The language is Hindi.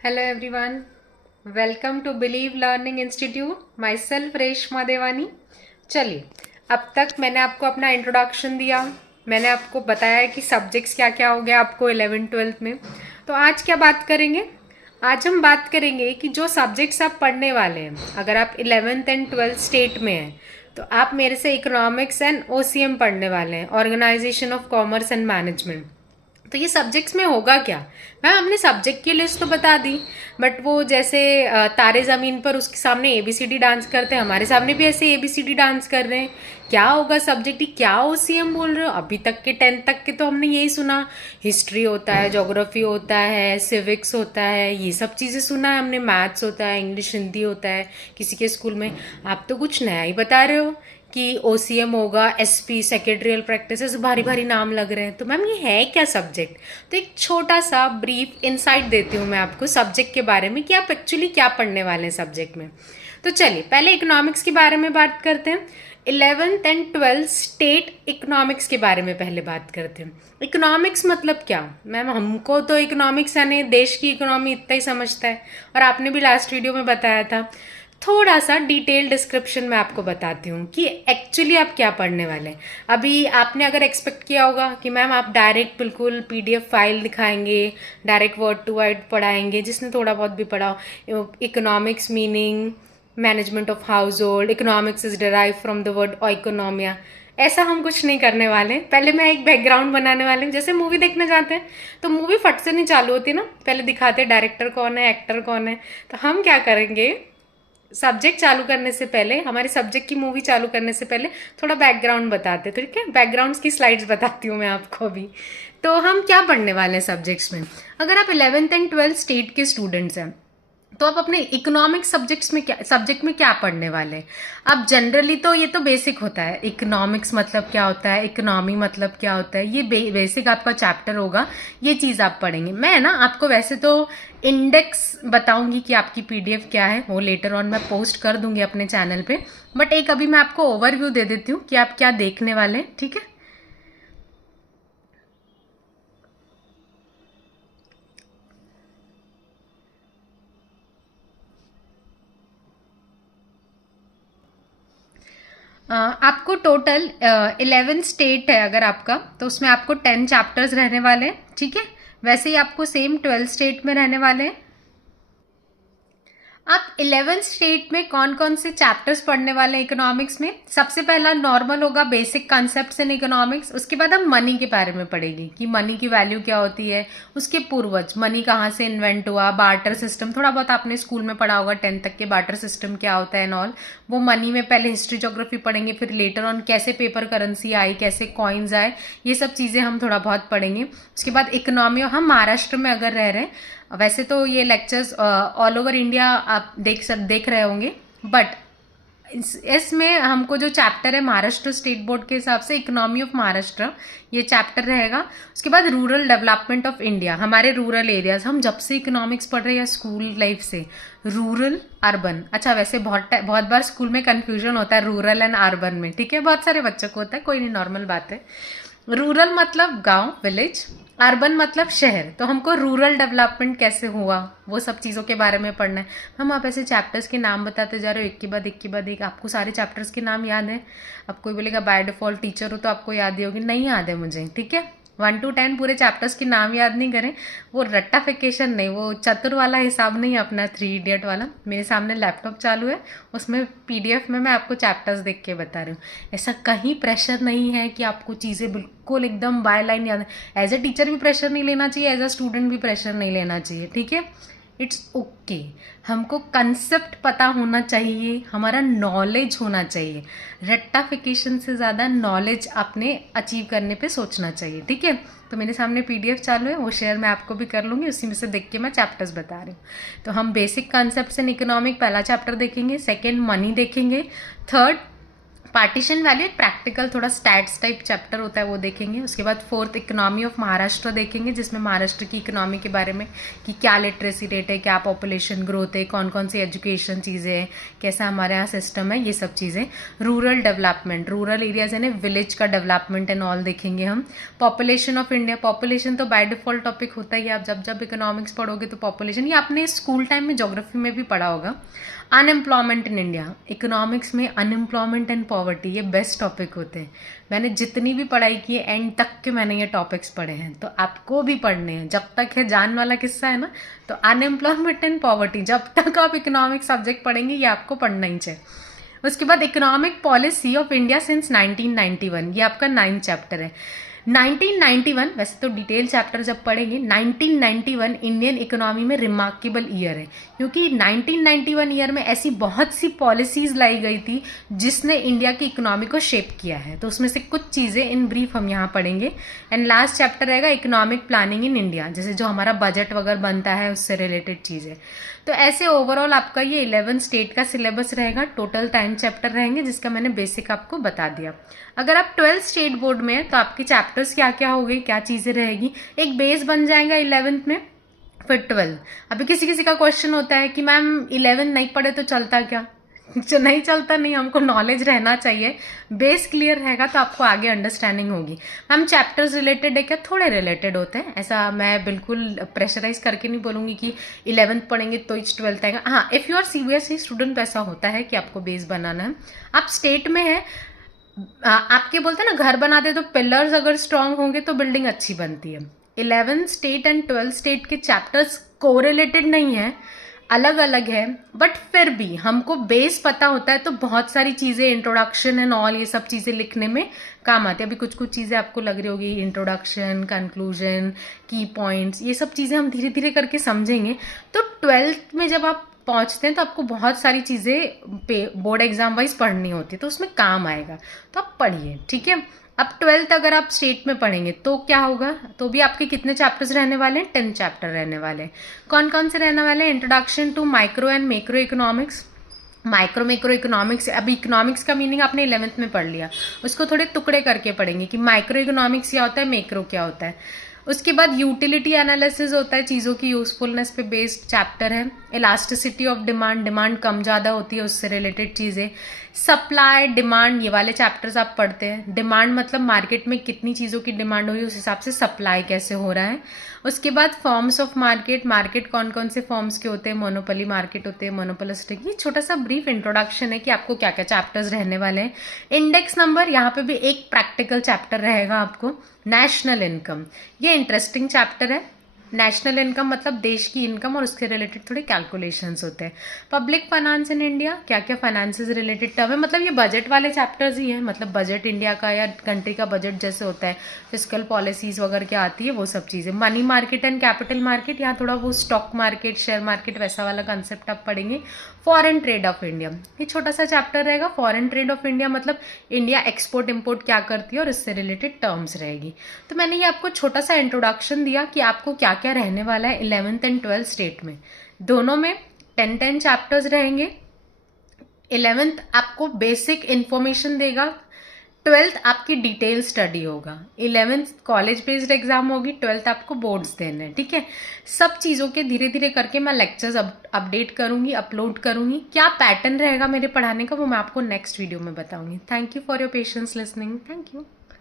Hello everyone, welcome to Believe Learning Institute. Myself Reshma देवानी. चलिए, अब तक मैंने आपको अपना इंट्रोडक्शन दिया. मैंने आपको बताया कि सब्जेक्ट्स क्या क्या हो गया आपको 11th-12th में. तो आज क्या बात करेंगे? आज हम बात करेंगे कि जो सब्जेक्ट्स आप पढ़ने वाले हैं, अगर आप 11th एंड 12th स्टेट में हैं तो आप मेरे से इकोनॉमिक्स एंड ओसीएम पढ़ने वाले हैं, organisation of commerce and management. तो ये सब्जेक्ट्स में होगा क्या? मैम हमने सब्जेक्ट की लिस्ट तो बता दी, बट वो जैसे तारे ज़मीन पर उसके सामने एबीसीडी डांस करते हैं, हमारे सामने भी ऐसे एबीसीडी डांस कर रहे हैं. क्या होगा सब्जेक्ट, क्या ओसीएम बोल रहे हो? अभी तक के 10th तक के तो हमने यही सुना, हिस्ट्री होता है, ज्योग्राफी होता है, सिविक्स होता है, ये सब चीज़ें सुना है हमने. मैथ्स होता है, इंग्लिश हिंदी होता है किसी के स्कूल में. आप तो कुछ नया ही बता रहे हो कि ओसीएम होगा, एसपी सेक्रेटरियल प्रैक्टिसेस, भारी भारी नाम लग रहे हैं. तो मैम ये है क्या सब्जेक्ट? तो एक छोटा सा ब्रीफ इंसाइट देती हूँ मैं आपको सब्जेक्ट के बारे में कि आप एक्चुअली क्या पढ़ने वाले हैं सब्जेक्ट में. तो चलिए पहले इकोनॉमिक्स के बारे में बात करते हैं. 11th and 12th state economics के बारे में पहले बात करते हैं. इकोनॉमिक्स मतलब क्या? मैम हमको तो इकोनॉमिक्स यानी देश की इकोनॉमी इतना ही समझता है, और आपने भी लास्ट वीडियो में बताया था. थोड़ा सा डिटेल डिस्क्रिप्शन में आपको बताती हूँ कि एक्चुअली आप क्या पढ़ने वाले हैं. अभी आपने अगर एक्सपेक्ट किया होगा कि मैम आप डायरेक्ट बिल्कुल पीडीएफ फाइल दिखाएंगे, डायरेक्ट वर्ड टू वर्ड पढ़ाएंगे, जिसने थोड़ा बहुत भी पढ़ा हो, economics meaning management of household, economics is derive from the word economia. ऐसा हम कुछ नहीं करने वाले. पहले मैं एक बैकग्राउंड बनाने वाले हूँ. जैसे मूवी देखने जाते हैं तो मूवी फट से नहीं चालू होती ना, पहले दिखाते डायरेक्टर कौन है, एक्टर कौन है. तो हम क्या करेंगे, सब्जेक्ट चालू करने से पहले, हमारे सब्जेक्ट की मूवी चालू करने से पहले थोड़ा बैकग्राउंड बताते. ठीक है, बैकग्राउंड्स की स्लाइड्स बताती हूँ मैं आपको अभी. तो हम क्या पढ़ने वाले हैं सब्जेक्ट्स में. अगर आप 11th एंड 12th स्टेट के स्टूडेंट्स हैं तो आप अपने इकोनॉमिक्स सब्जेक्ट में क्या पढ़ने वाले हैं. अब जनरली तो ये तो बेसिक होता है, इकोनॉमिक्स मतलब क्या होता है, इकोनॉमी मतलब क्या होता है, ये बेसिक आपका चैप्टर होगा, ये चीज़ आप पढ़ेंगे. मैं ना आपको वैसे तो इंडेक्स बताऊंगी कि आपकी पीडीएफ क्या है, वो लेटर ऑन मैं पोस्ट कर दूंगी अपने चैनल पे, बट एक अभी मैं आपको ओवरव्यू दे देती हूँ कि आप क्या देखने वाले हैं. ठीक है, आपको टोटल 11 स्टेट है अगर आपका, तो उसमें आपको 10 चैप्टर्स रहने वाले हैं. ठीक है, वैसे ही आपको सेम 12 स्टेट में रहने वाले हैं. आप 11th स्टेट में कौन कौन से चैप्टर्स पढ़ने वाले हैं इकोनॉमिक्स में. सबसे पहला नॉर्मल होगा बेसिक कॉन्सेप्ट्स इन इकोनॉमिक्स. उसके बाद हम मनी के बारे में पढ़ेंगे कि मनी की वैल्यू क्या होती है, उसके पूर्वज मनी कहाँ से इन्वेंट हुआ, बार्टर सिस्टम, थोड़ा बहुत आपने स्कूल में पढ़ा होगा 10th तक के, बार्टर सिस्टम क्या होता है एंड ऑल. वो मनी में पहले हिस्ट्री ज्योग्राफी पढ़ेंगे, फिर लेटर ऑन कैसे पेपर करेंसी आई, कैसे कॉइन्स आए, ये सब चीज़ें हम थोड़ा बहुत पढ़ेंगे. उसके बाद इकोनॉमी, हम महाराष्ट्र में अगर रह रहे हैं, वैसे तो ये लेक्चर्स ऑल ओवर इंडिया आप देख रहे होंगे, बट इसमें हमको जो चैप्टर है महाराष्ट्र स्टेट बोर्ड के हिसाब से इकोनॉमी ऑफ महाराष्ट्र, ये चैप्टर रहेगा. उसके बाद रूरल डेवलपमेंट ऑफ इंडिया, हमारे रूरल एरियाज, हम जब से इकोनॉमिक्स पढ़ रहे हैं स्कूल लाइफ से, रूरल अर्बन. अच्छा वैसे बहुत बार स्कूल में कन्फ्यूजन होता है रूरल एंड अर्बन में. ठीक है, बहुत सारे बच्चों को होता है, कोई नहीं, नॉर्मल बात है. रूरल मतलब गांव, विलेज, अर्बन मतलब शहर. तो हमको रूरल डेवलपमेंट कैसे हुआ, वो सब चीज़ों के बारे में पढ़ना है. हम आप ऐसे चैप्टर्स के नाम बताते जा रहे हो, एक के बाद एक के बाद एक. आपको सारे चैप्टर्स के नाम याद है? अब कोई बोलेगा बाय डिफॉल्ट टीचर हो तो आपको याद ही होगी, नहीं याद है मुझे. ठीक है, 1 to 10 पूरे चैप्टर्स के नाम याद नहीं करें, वो रट्टाफिकेशन नहीं, वो चतुर वाला हिसाब नहीं अपना 3 इडियट वाला. मेरे सामने लैपटॉप चालू है, उसमें पीडीएफ में मैं आपको चैप्टर्स देख के बता रही हूँ. ऐसा कहीं प्रेशर नहीं है कि आपको चीज़ें बिल्कुल एकदम बाय लाइन याद है. एज ए टीचर भी प्रेशर नहीं लेना चाहिए, एज अ स्टूडेंट भी प्रेशर नहीं लेना चाहिए. ठीक है, इट्स ओके. हमको कंसेप्ट पता होना चाहिए, हमारा नॉलेज होना चाहिए. रेक्टाफिकेशन से ज़्यादा नॉलेज आपने अचीव करने पे सोचना चाहिए. ठीक है, तो मेरे सामने पीडीएफ चालू है, वो शेयर मैं आपको भी कर लूँगी, उसी में से देख के मैं चैप्टर्स बता रही हूँ. तो हम बेसिक कॉन्सेप्ट्स इन इकोनॉमिक पहला चैप्टर देखेंगे, सेकेंड मनी देखेंगे, थर्ड पार्टीशन वैल्यू एक प्रैक्टिकल थोड़ा स्टैट्स टाइप चैप्टर होता है, वो देखेंगे। उसके बाद फोर्थ इकोनॉमी ऑफ महाराष्ट्र देखेंगे, जिसमें महाराष्ट्र की इकोनॉमी के बारे में कि क्या लिटरेसी रेट है, क्या पॉपुलेशन ग्रोथ है, कौन कौन सी एजुकेशन चीज़ें हैं, कैसा हमारे यहाँ सिस्टम है, ये सब चीज़ें। रूरल डेवलपमेंट, रूरल एरियाज यानी विलेज का डेवलपमेंट एंड ऑल देखेंगे हम। पॉपुलेशन ऑफ इंडिया, पॉपुलेशन तो बाय डिफॉल्ट टॉपिक होता ही है, आप जब जब इकोनॉमिक्स पढ़ोगे तो पॉपुलेशन, ये आपने स्कूल टाइम में ज्योग्राफी में भी पढ़ा होगा। अनएम्प्लॉयमेंट इन इंडिया, इकोनॉमिक्स में अनएम्प्लॉयमेंट एंड पॉवर्टी, ये बेस्ट टॉपिक होते हैं। मैंने जितनी भी पढ़ाई की है एंड तक के मैंने ये टॉपिक्स पढ़े हैं, तो आपको भी पढ़ने हैं। जब तक है जान वाला किस्सा है ना, तो अनएम्प्लॉयमेंट एंड पॉवर्टी जब तक आप इकोनॉमिक सब्जेक्ट पढ़ेंगे ये आपको पढ़ना ही चाहिए। उसके बाद economic policy of India since 1991, ये आपका 9th चैप्टर है। 1991, वैसे तो डिटेल चैप्टर जब पढ़ेंगे, 1991 इंडियन इकोनॉमी में रिमार्केबल ईयर है, क्योंकि 1991 ईयर में ऐसी बहुत सी पॉलिसीज लाई गई थी जिसने इंडिया की इकोनॉमी को शेप किया है। तो उसमें से कुछ चीज़ें इन ब्रीफ हम यहाँ पढ़ेंगे। एंड लास्ट चैप्टर रहेगा इकोनॉमिक प्लानिंग इन इंडिया, जैसे जो हमारा बजट वगैरह बनता है उससे रिलेटेड चीज़ें। तो ऐसे ओवरऑल आपका ये 11 स्टेट का सिलेबस रहेगा। टोटल 10 चैप्टर रहेंगे, जिसका मैंने बेसिक आपको बता दिया। अगर आप 12th स्टेट बोर्ड में हैं तो आपके चैप्टर्स क्या क्या हो गई, क्या चीज़ें रहेगी, एक बेस बन जाएगा 11th में, फिर 12। अभी किसी किसी का क्वेश्चन होता है कि मैम 11 नहीं पढ़े तो चलता क्या? नहीं चलता नहीं, हमको नॉलेज रहना चाहिए। बेस क्लियर रहेगा तो आपको आगे अंडरस्टैंडिंग होगी। मैम चैप्टर्स रिलेटेड है क्या? थोड़े रिलेटेड होते हैं, ऐसा मैं बिल्कुल प्रेशराइज करके नहीं बोलूँगी कि 11th पढ़ेंगे तो 12th आएगा। हाँ, if you are CBSE student तो ऐसा होता है कि आपको बेस बनाना है। आप स्टेट में है, आपके बोलते हैं ना घर बनाते तो पिलर्स अगर स्ट्रांग होंगे तो बिल्डिंग अच्छी बनती है। 11th state and 12th state के चैप्टर्स कोरिलेटेड नहीं है, अलग अलग है, बट फिर भी हमको बेस पता होता है तो बहुत सारी चीज़ें, इंट्रोडक्शन एंड ऑल, ये सब चीज़ें लिखने में काम आती है। अभी कुछ कुछ चीज़ें आपको लग रही होगी, इंट्रोडक्शन, कंक्लूजन, की पॉइंट्स, ये सब चीज़ें हम धीरे धीरे करके समझेंगे। तो 12th में जब आप पहुंचते हैं तो आपको बहुत सारी चीज़ें बोर्ड एग्जाम वाइज पढ़नी होती है, तो उसमें काम आएगा, तो आप पढ़िए, ठीक है। अब 12th अगर आप स्टेट में पढ़ेंगे तो क्या होगा, तो भी आपके कितने चैप्टर्स रहने वाले हैं? 10 चैप्टर रहने वाले हैं। कौन कौन से रहने वाले हैं? Introduction to micro and macro economics. Macro economics, अभी इकोनॉमिक्स का मीनिंग आपने 11th में पढ़ लिया, उसको थोड़े टुकड़े करके पढ़ेंगे कि माइक्रो इकोनॉमिक्स क्या होता है, मैक्रो क्या होता है। उसके बाद यूटिलिटी एनालिसिस होता है, चीज़ों की यूजफुलनेस पे बेस्ड चैप्टर है। इलास्टिसिटी ऑफ डिमांड, डिमांड कम ज़्यादा होती है उससे रिलेटेड चीज़ें। सप्लाई डिमांड, ये वाले चैप्टर्स आप पढ़ते हैं। डिमांड मतलब मार्केट में कितनी चीज़ों की डिमांड हुई, उस हिसाब से सप्लाई कैसे हो रहा है। उसके बाद फॉर्म्स ऑफ मार्केट, मार्केट कौन कौन से फॉर्म्स के होते हैं, मोनोपोली मार्केट होते हैं, मोनोपोलिस्टिक। ये छोटा सा ब्रीफ इंट्रोडक्शन है कि आपको क्या क्या चैप्टर्स रहने वाले हैं। इंडेक्स नंबर, यहाँ पे भी एक प्रैक्टिकल चैप्टर रहेगा आपको। नेशनल इनकम, ये इंटरेस्टिंग चैप्टर है। नेशनल इनकम मतलब देश की इनकम और उसके रिलेटेड थोड़े कैलकुलेशंस होते हैं। पब्लिक फाइनेंस इन इंडिया, क्या क्या फाइनेंसेस रिलेटेड टर्म है, मतलब ये बजट वाले चैप्टर्स ही हैं, मतलब बजट इंडिया का या कंट्री का बजट जैसे होता है, फिस्कल पॉलिसीज वगैरह क्या आती है वो सब चीज़ें। Money market and capital market, यहाँ थोड़ा वो स्टॉक मार्केट, शेयर मार्केट वैसा वाला कंसेप्ट आप पढ़ेंगे। फॉरेन ट्रेड ऑफ इंडिया, ये छोटा सा चैप्टर रहेगा। फॉरेन ट्रेड ऑफ इंडिया मतलब इंडिया एक्सपोर्ट इम्पोर्ट क्या करती है और इससे रिलेटेड टर्म्स रहेगी। तो मैंने ये आपको छोटा सा इंट्रोडक्शन दिया कि आपको क्या क्या रहने वाला है 11th एंड 12th स्टेट में। दोनों में 10 चैप्टर्स रहेंगे। 11th आपको बेसिक इंफॉर्मेशन देगा, 12th आपकी डिटेल स्टडी होगा। 11th कॉलेज बेस्ड एग्जाम होगी, 12th आपको बोर्ड्स देने हैं, ठीक है। सब चीज़ों के धीरे धीरे करके मैं लेक्चर्स अपडेट करूंगी, अपलोड करूंगी। क्या पैटर्न रहेगा मेरे पढ़ाने का वो मैं आपको नेक्स्ट वीडियो में बताऊंगी। Thank you for your patience listening. Thank you.